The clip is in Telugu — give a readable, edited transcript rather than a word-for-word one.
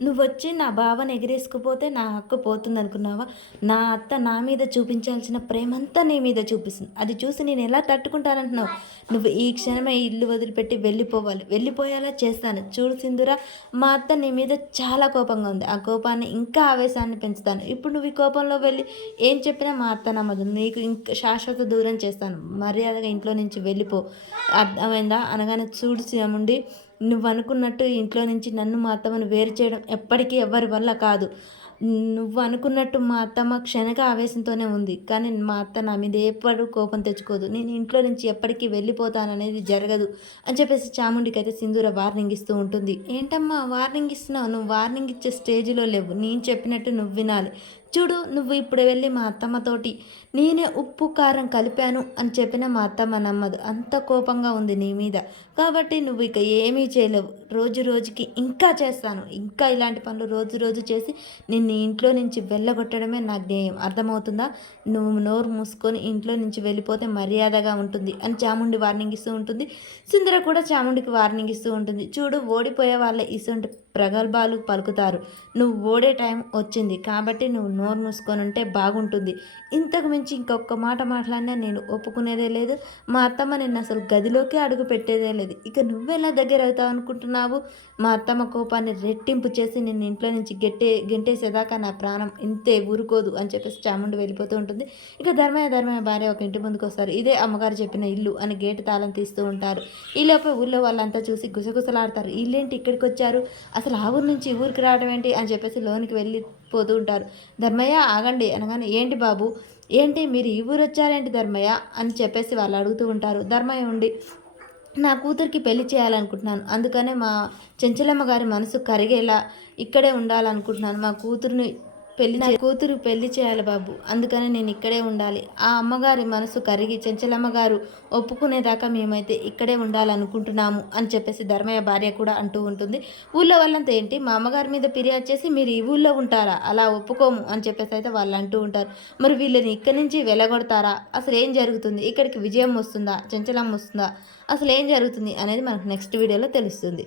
నువ్వొచ్చి నా బావని ఎగిరేసుకుపోతే నా హక్కు పోతుందనుకున్నావా? నా అత్త నా మీద చూపించాల్సిన ప్రేమంతా నీ మీద చూపిస్తుంది. అది చూసి నేను ఎలా తట్టుకుంటానంటున్నావు? నువ్వు ఈ క్షణమే ఈ ఇల్లు వదిలిపెట్టి వెళ్ళిపోవాలి. వెళ్ళిపోయేలా చేస్తాను. చూడు సింధూర, మా అత్త నీ మీద చాలా కోపంగా ఉంది. ఆ కోపాన్ని ఇంకా ఆవేశాన్ని పెంచుతాను. ఇప్పుడు నువ్వు ఈ కోపంలో వెళ్ళి ఏం చెప్పినా మా అత్త నమ్మదు. నీకు ఇంకా శాశ్వత దూరం చేస్తాను. మర్యాదగా ఇంట్లో నుంచి వెళ్ళిపో. అర్థమైందా? అనగానే చూడు చాముండి, నువ్వు అనుకున్నట్టు ఇంట్లో నుంచి నన్ను మా అత్తమ్మను వేరు చేయడం ఎప్పటికీ ఎవ్వరి వల్ల కాదు. నువ్వు అనుకున్నట్టు మా అత్తమ్మ క్షణిక ఆవేశంతోనే ఉంది. కానీ మా అత్త నా మీద ఎప్పుడు కోపం తెచ్చుకోదు. నేను ఇంట్లో నుంచి ఎప్పటికీ వెళ్ళిపోతాననేది జరగదు అని చెప్పేసి చాముండికైతే సింధూర వార్నింగ్ ఇస్తూ ఉంటుంది. ఏంటమ్మా వార్నింగ్ ఇస్తున్నావు? నువ్వు వార్నింగ్ ఇచ్చే స్టేజ్లో లేవు. నేను చెప్పినట్టు నువ్వు వినాలి. చూడు, నువ్వు ఇప్పుడు వెళ్ళి మా అత్తమ్మతోటి నేనే ఉప్పు కారం కలిపాను అని చెప్పిన మా అత్తమ్మ నమ్మదు. అంత కోపంగా ఉంది నీ మీద. కాబట్టి నువ్వు ఇక ఏమీ చేయలేవు. రోజు రోజుకి ఇంకా చేస్తాను. ఇంకా ఇలాంటి పనులు రోజు రోజు చేసి నిన్ను ఇంట్లో నుంచి వెళ్ళగొట్టడమే నా ధ్యేయం. అర్థమవుతుందా? నువ్వు నోరు మూసుకొని ఇంట్లో నుంచి వెళ్ళిపోతే మర్యాదగా ఉంటుంది అని చాముండి వార్నింగ్ ఇస్తూ ఉంటుంది. సింధుర కూడా చాముండికి వార్నింగ్ ఇస్తూ ఉంటుంది. చూడు, ఓడిపోయే వాళ్ళే ఇటువంటి ప్రగల్భాలు పలుకుతారు. నువ్వు ఓడే టైం వచ్చింది కాబట్టి నువ్వు నోరు మూసుకొని ఉంటే బాగుంటుంది. ఇంతకు మించి ఇంకొక మాట మాట్లాడినా నేను ఒప్పుకునేదే లేదు. మా అత్తమ్మ నిన్ను అసలు గదిలోకి అడుగు పెట్టేదే లేదు. ఇక నువ్వెలా దగ్గర అవుతావు అనుకుంటున్నావు? మా అత్తమ్మ కోపాన్ని రెట్టింపు చేసి నిన్ను ఇంట్లో నుంచి గెంటేసేదాకా నా ప్రాణం ఇంతే ఊరుకోదు అని చెప్పేసి చాముండి వెళ్ళిపోతూ ఉంటుంది. ఇక ధర్మయ్య భార్య ఒక ఇంటి ముందుకు వస్తారు. ఇదే అమ్మగారు చెప్పిన ఇల్లు అని గేటు తాళం తీస్తూ ఉంటారు. ఈలోపే ఊళ్ళో వాళ్ళంతా చూసి గుసగుసలాడతారు. వీళ్ళేంటి ఇక్కడికి వచ్చారు? అసలు ఆ ఊరు నుంచి ఊరికి రావడం ఏంటి అని చెప్పేసి లోనికి వెళ్ళిపోతూ ఉంటారు. ధర్మయ్య ఆగండి అనగానే, ఏంటి బాబు, ఏంటి మీరు ఈ ఊరు వచ్చారేంటి ధర్మయ్య అని చెప్పేసి వాళ్ళు అడుగుతూ ఉంటారు. ధర్మయ్య ఉండి, నా కూతురికి పెళ్లి చేయాలనుకుంటున్నాను. అందుకనే మా చెంచలమ్మ గారి మనసు కరిగేలా ఇక్కడే ఉండాలనుకుంటున్నాను. మా కూతురుని నా కూతురు పెళ్లి చేయాలి బాబు. అందుకని నేను ఇక్కడే ఉండాలి. ఆ అమ్మగారి మనసు కరిగి చెంచలమ్మ గారు ఒప్పుకునేదాకా మేమైతే ఇక్కడే ఉండాలనుకుంటున్నాము అని చెప్పేసి ధర్మయ్య భార్య కూడా అంటూ ఉంటుంది. ఊళ్ళో వాళ్ళంతా, ఏంటి మా అమ్మగారి మీద ఫిర్యాదు చేసి మీరు ఈ ఊళ్ళో ఉంటారా? అలా ఒప్పుకోము అని చెప్పేసి అయితే వాళ్ళు అంటూ ఉంటారు. మరి వీళ్ళని ఇక్కడి నుంచి వెళ్ళగొడతారా? అసలు ఏం జరుగుతుంది? ఇక్కడికి విజయం వస్తుందా? చెంచలమ్మ వస్తుందా? అసలు ఏం జరుగుతుంది అనేది మనకు నెక్స్ట్ వీడియోలో తెలుస్తుంది.